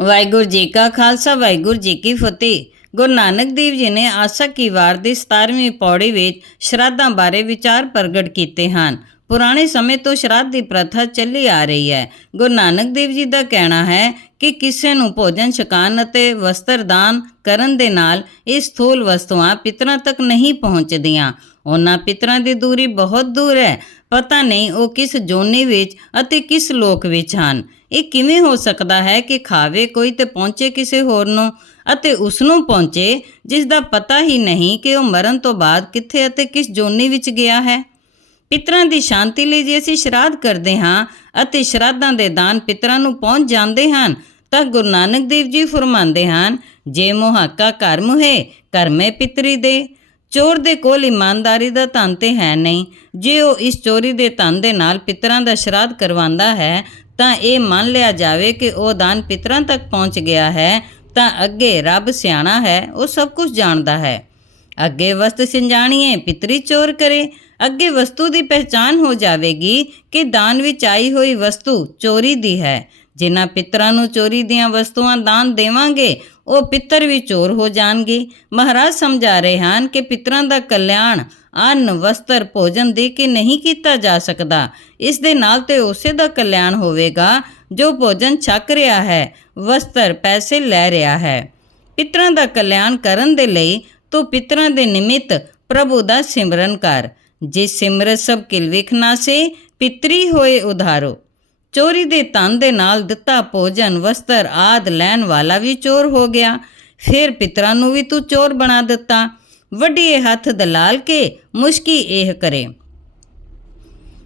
ਵਾਹਿਗੁਰੂ ਜੀ ਕਾ ਖਾਲਸਾ, ਵਾਹਿਗੁਰੂ ਜੀ ਕੀ ਫਤਿਹ। ਗੁਰੂ ਨਾਨਕ ਦੇਵ ਜੀ ਨੇ ਆਸਾ ਕੀ ਵਾਰ ਦੀ 17ਵੀਂ ਪੌੜੀ ਵਿੱਚ ਸ਼ਰਾਧਾਂ ਬਾਰੇ ਵਿਚਾਰ ਪ੍ਰਗਟ ਕੀਤੇ ਹਨ। ਪੁਰਾਣੇ ਸਮੇਂ ਤੋਂ ਸ਼ਰਾਧ ਦੀ ਪ੍ਰਥਾ ਚੱਲੀ ਆ ਰਹੀ ਹੈ। ਗੁਰੂ ਨਾਨਕ ਦੇਵ ਜੀ ਦਾ ਕਹਿਣਾ ਹੈ ਕਿ ਕਿਸੇ ਨੂੰ ਭੋਜਨ ਛਕਾਉਣ ਅਤੇ ਵਸਤਰ ਦਾਨ ਕਰਨ ਦੇ ਨਾਲ ਇਹ ਸਥੂਲ ਵਸਤੂਆਂ ਪਿਤਰਾਂ ਤੱਕ ਨਹੀਂ ਪਹੁੰਚਦੀਆਂ। ਉਹਨਾਂ ਪਿਤਰਾਂ ਦੀ ਦੂਰੀ ਬਹੁਤ ਦੂਰ ਹੈ। ਪਤਾ ਨਹੀਂ ਉਹ ਕਿਸ ਜੋਨੀ ਵਿੱਚ ਅਤੇ ਕਿਸ ਲੋਕ ਵਿੱਚ ਹਨ। ਇਹ ਕਿਵੇਂ ਹੋ ਸਕਦਾ ਹੈ ਕਿ ਖਾਵੇ ਕੋਈ ਤੇ ਪਹੁੰਚੇ ਕਿਸੇ ਹੋਰ ਨੂੰ ਅਤੇ ਉਸ ਨੂੰ ਪਹੁੰਚੇ, ਜਿਸ ਦਾ ਪਤਾ ਹੀ ਨਹੀਂ ਕਿ ਉਹ ਮਰਨ ਤੋਂ ਬਾਅਦ ਕਿੱਥੇ ਅਤੇ ਕਿਸ ਜੋਨੀ ਵਿੱਚ ਗਿਆ ਹੈ? ਪਿਤਰਾਂ ਦੀ ਸ਼ਾਂਤੀ ਲਈ ਜੇ ਅਸੀਂ ਸ਼ਰਾਧ ਕਰਦੇ ਹਾਂ ਅਤੇ ਸ਼ਰਾਧਾਂ ਦੇ ਦਾਨ ਪਿਤਰਾਂ ਨੂੰ ਪਹੁੰਚ ਜਾਂਦੇ ਹਨ, ਤਾਂ ਗੁਰੂ ਨਾਨਕ ਦੇਵ ਜੀ ਫਰਮਾਉਂਦੇ ਹਨ, ਜੇ ਮੁਹਾਕਾ ਘਰ ਮੁਹੇ ਘਰ ਮੈਂ ਪਿਤਰੀ ਦੇ। ਚੋਰ ਦੇ ਕੋਲ ਇਮਾਨਦਾਰੀ ਦਾ ਧਨ ਤੇ ਹੈ ਨਹੀਂ। ਜੇ ਉਹ ਇਸ ਚੋਰੀ ਦੇ ਧਨ ਦੇ ਨਾਲ ਪਿਤਰਾਂ ਦਾ ਸ਼ਰਾਧ ਕਰਵਾਉਂਦਾ ਹੈ, ਤਾਂ ਇਹ ਮੰਨ ਲਿਆ ਜਾਵੇ ਕਿ ਉਹ ਦਾਨ ਪਿਤਰਾਂ ਤੱਕ ਪਹੁੰਚ ਗਿਆ ਹੈ, ਤਾਂ ਅੱਗੇ ਰੱਬ ਸਿਆਣਾ ਹੈ, ਉਹ ਸਭ ਕੁਝ ਜਾਣਦਾ ਹੈ। ਅੱਗੇ ਵਸਤ ਸਿੰਜਾਣੀਏ, ਪਿਤਰੀ ਚੋਰ ਕਰੇ। ਅੱਗੇ ਵਸਤੂ ਦੀ ਪਹਿਚਾਨ ਹੋ ਜਾਵੇਗੀ ਕਿ ਦਾਨ ਵਿੱਚ ਆਈ ਹੋਈ ਵਸਤੂ ਚੋਰੀ ਦੀ ਹੈ। ਜਿਨ੍ਹਾਂ ਪਿਤਰਾਂ ਨੂੰ ਚੋਰੀ ਦੀਆਂ ਵਸਤੂਆਂ ਦਾਨ ਦੇਵਾਂਗੇ, ਉਹ ਪਿੱਤਰ ਵੀ ਚੋਰ ਹੋ ਜਾਣਗੇ। ਮਹਾਰਾਜ ਸਮਝਾ ਰਹੇ ਹਨ ਕਿ ਪਿਤਰਾਂ ਦਾ ਕਲਿਆਣ ਅੰਨ, ਵਸਤਰ, ਭੋਜਨ ਦੇ ਕੇ ਨਹੀਂ ਕੀਤਾ ਜਾ ਸਕਦਾ। ਇਸ ਦੇ ਨਾਲ ਤੇ ਉਸੇ ਦਾ ਕਲਿਆਣ ਹੋਵੇਗਾ ਜੋ ਭੋਜਨ ਛਕ ਰਿਹਾ ਹੈ, ਵਸਤਰ, ਪੈਸੇ ਲੈ ਰਿਹਾ ਹੈ। ਪਿਤਰਾਂ ਦਾ ਕਲਿਆਣ ਕਰਨ ਦੇ ਲਈ ਤੂੰ ਪਿਤਰਾਂ ਦੇ ਨਿਮਿਤ ਪ੍ਰਭੂ ਦਾ ਸਿਮਰਨ ਕਰ। ਜੇ ਸਿਮਰਤ ਸਭ ਕਿਲ ਵਿਖਣਾ ਸੇ ਪਿਤਰੀ ਹੋਏ ਉਧਾਰੋ। ਚੋਰੀ ਦੇ ਧਨ ਦੇ ਨਾਲ ਦਿੱਤਾ ਭੋਜਨ, ਵਸਤਰ ਆਦ ਲੈਣ ਵਾਲਾ ਵੀ ਚੋਰ ਹੋ ਗਿਆ। ਫਿਰ ਪਿਤਰਾਂ ਨੂੰ ਵੀ ਤੂੰ ਚੋਰ ਬਣਾ ਦਿੱਤਾ। ਵੱਡੇ ਹੱਥ ਦਲਾਲ ਕੇ ਮੁਸ਼ਕੀ ਇਹ ਕਰੇ।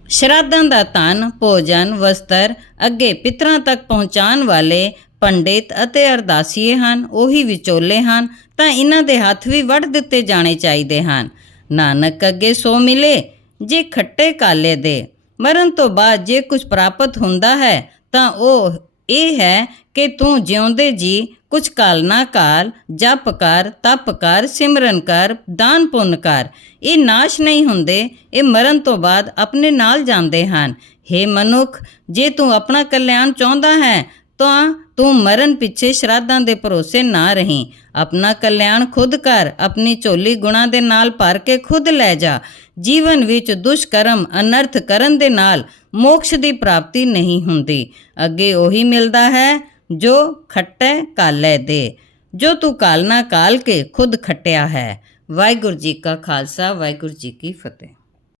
ਸ਼ਰਾਧਾਂ ਦਾ ਧਨ, ਭੋਜਨ, ਵਸਤਰ ਅੱਗੇ ਪਿਤਰਾਂ ਤੱਕ ਪਹੁੰਚਾਉਣ ਵਾਲੇ ਪੰਡਿਤ ਅਤੇ ਅਰਦਾਸੀਏ ਹਨ। ਉਹੀ ਵਿਚੋਲੇ ਹਨ, ਤਾਂ ਇਹਨਾਂ ਦੇ ਹੱਥ ਵੀ ਵੱਢ ਦਿੱਤੇ ਜਾਣੇ ਚਾਹੀਦੇ ਹਨ। ਨਾਨਕ ਅੱਗੇ ਸੋ ਮਿਲੇ, ਜੇ ਖੱਟੇ ਕਾਲੇ ਦੇ। ਮਰਨ ਤੋਂ ਬਾਅਦ ਜੇ ਕੁਝ ਪ੍ਰਾਪਤ ਹੁੰਦਾ ਹੈ, ਤਾਂ ਉਹ ਇਹ ਹੈ ਕਿ ਤੂੰ ਜਿਉਂਦੇ ਜੀ ਕੁਝ ਕਾਲ ਨਾ ਕਾਲ, ਜਪ ਕਰ, ਤਪ ਕਰ, ਸਿਮਰਨ ਕਰ, ਦਾਨ ਪੁੰਨ ਕਰ। ਇਹ ਨਾਸ਼ ਨਹੀਂ ਹੁੰਦੇ, ਇਹ ਮਰਨ ਤੋਂ ਬਾਅਦ ਆਪਣੇ ਨਾਲ ਜਾਂਦੇ ਹਨ। हे ਮਨੁੱਖ, ਜੇ ਤੂੰ ਆਪਣਾ ਕਲਿਆਣ ਚਾਹੁੰਦਾ ਹੈ ਤਾਂ ਤੂੰ ਮਰਨ ਪਿੱਛੇ ਸ਼ਰਾਧਾਂ ਦੇ ਭਰੋਸੇ ਨਾ ਰਹੀਂ। ਆਪਣਾ ਕਲਿਆਣ ਖੁਦ ਕਰ, ਆਪਣੀ ਝੋਲੀ ਗੁਣਾ ਦੇ ਨਾਲ ਭਰ ਕੇ ਖੁਦ ਲੈ ਜਾ। ਜੀਵਨ ਵਿੱਚ ਦੁਸ਼ਕਰਮ ਅਨਰਥ ਕਰਨ ਦੇ ਨਾਲ ਮੋਕਸ਼ ਦੀ ਪ੍ਰਾਪਤੀ ਨਹੀਂ ਹੁੰਦੀ। ਅੱਗੇ ਉਹੀ ਮਿਲਦਾ ਹੈ, ਜੋ ਖੱਟੇ ਕਾਲੇ ਦੇ, ਜੋ ਤੂੰ ਕਾਲਨਾ ਕਾਲ ਕੇ ਖੁਦ ਖੱਟਿਆ ਹੈ। ਵਾਹਿਗੁਰੂ ਜੀ ਕਾ ਖਾਲਸਾ, ਵਾਹਿਗੁਰੂ ਜੀ ਕੀ ਫਤਿਹ।